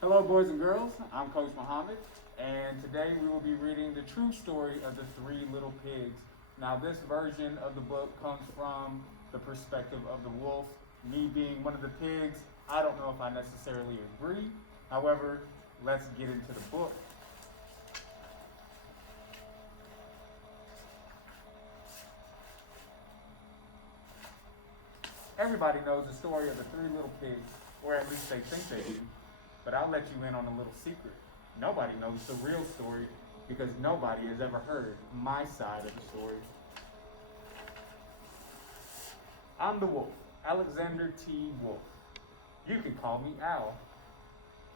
Hello, boys and girls. I'm Coach Mohammed, and today we will be reading the true story of the three little pigs. Now, this version of the book comes from the perspective of the wolf. Me being one of the pigs, I don't know if I necessarily agree. However, let's get into the book. Everybody knows the story of the three little pigs, or at least they think they do. But I'll let you in on a little secret. Nobody knows the real story because nobody has ever heard my side of the story. I'm the wolf, Alexander T. Wolf. You can call me Al.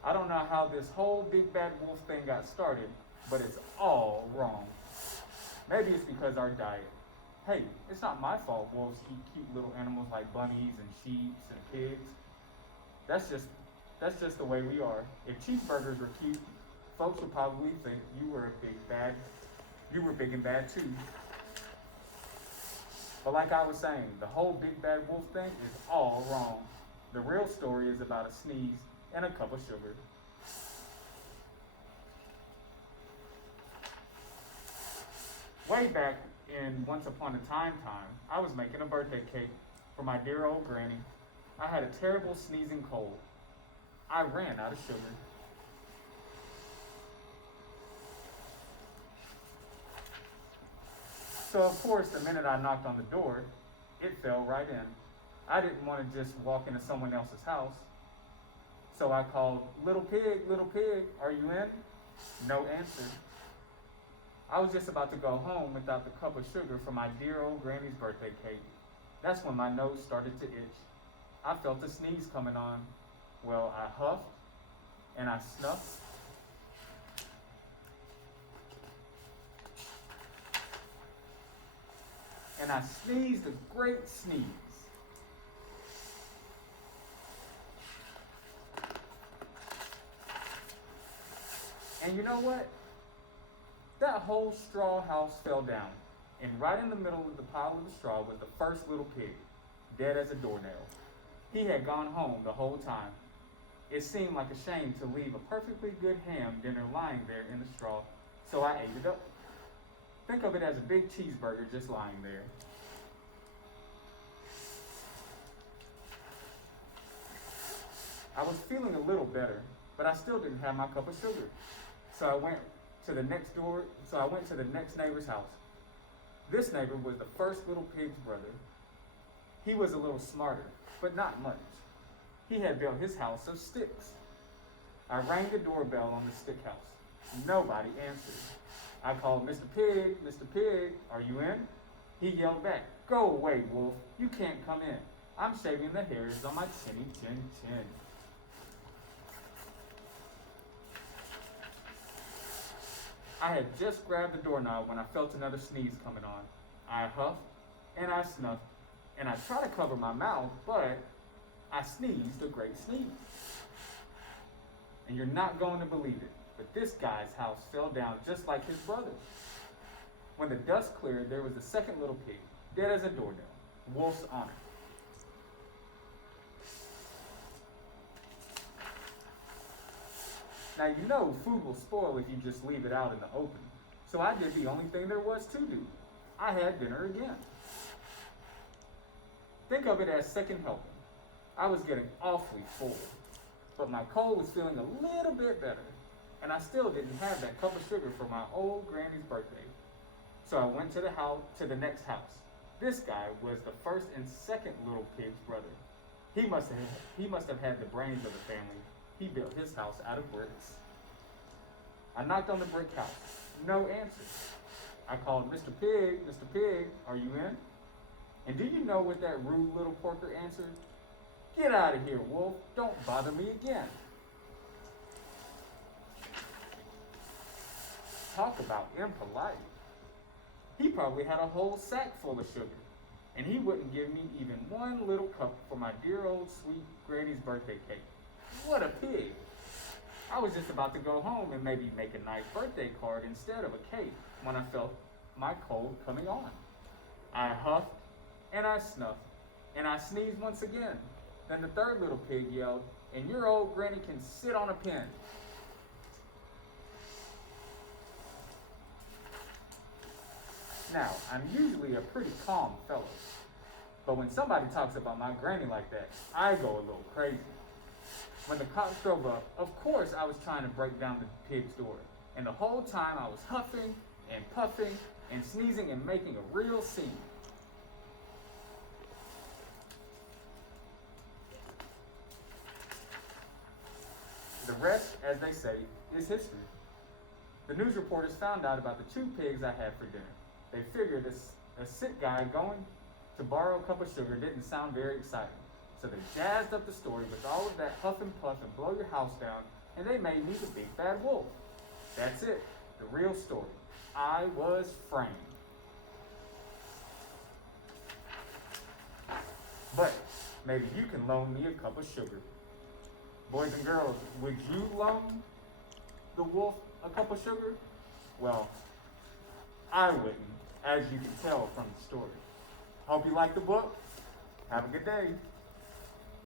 I don't know how this whole big bad wolf thing got started, but it's all wrong. Maybe it's because our diet. Hey, it's not my fault wolves eat cute little animals like bunnies and sheep and pigs. That's just the way we are. If cheeseburgers were cute, folks would probably think you were big and bad too. But like I was saying, the whole big bad wolf thing is all wrong. The real story is about a sneeze and a cup of sugar. Way back in Once Upon a Time, I was making a birthday cake for my dear old granny. I had a terrible sneezing cold. I ran out of sugar. So of course, the minute I knocked on the door, it fell right in. I didn't want to just walk into someone else's house. So I called, little pig, are you in? No answer. I was just about to go home without the cup of sugar for my dear old granny's birthday cake. That's when my nose started to itch. I felt a sneeze coming on. Well, I huffed and I snuffed. And I sneezed a great sneeze. And you know what? That whole straw house fell down. And right in the middle of the pile of the straw was the first little pig, dead as a doornail. He had gone home the whole time. It seemed like a shame to leave a perfectly good ham dinner lying there in the straw, so I ate it up. Think of it as a big cheeseburger just lying there. I was feeling a little better, but I still didn't have my cup of sugar. So I went to the next neighbor's house. This neighbor was the first little pig's brother. He was a little smarter, but not much. He had built his house of sticks. I rang the doorbell on the stick house. Nobody answered. I called, Mr. Pig, are you in? He yelled back, go away, wolf. You can't come in. I'm shaving the hairs on my chinny chin chin. I had just grabbed the doorknob when I felt another sneeze coming on. I huffed and I snuffed and I tried to cover my mouth, but I sneezed a great sneeze. And you're not going to believe it, but this guy's house fell down just like his brother's. When the dust cleared, there was the second little pig, dead as a doornail, wolf's honor. Now you know food will spoil if you just leave it out in the open. So I did the only thing there was to do. I had dinner again. Think of it as second helping. I was getting awfully full, but my cold was feeling a little bit better, and I still didn't have that cup of sugar for my old granny's birthday. So I went to the next house. This guy was the first and second little pig's brother. He must have had the brains of the family. He built his house out of bricks. I knocked on the brick house. No answer. I called, Mr. Pig, are you in? And do you know what that rude little porker answered? Get out of here, wolf. Don't bother me again. Talk about impolite. He probably had a whole sack full of sugar, and he wouldn't give me even one little cup for my dear old sweet granny's birthday cake. What a pig. I was just about to go home and maybe make a nice birthday card instead of a cake when I felt my cold coming on. I huffed and I snuffed and I sneezed once again. Then the third little pig yelled, and your old granny can sit on a pin. Now, I'm usually a pretty calm fellow, but when somebody talks about my granny like that, I go a little crazy. When the cops drove up, of course I was trying to break down the pig's door, and the whole time I was huffing and puffing and sneezing and making a real scene. The rest, as they say, is history. The news reporters found out about the 2 pigs I had for dinner. They figured a sick guy going to borrow a cup of sugar didn't sound very exciting. So they jazzed up the story with all of that huff and puff and blow your house down, and they made me the big bad wolf. That's it, the real story. I was framed. But maybe you can loan me a cup of sugar. Boys and girls, would you loan the wolf a cup of sugar? Well, I wouldn't, as you can tell from the story. Hope you like the book. Have a good day.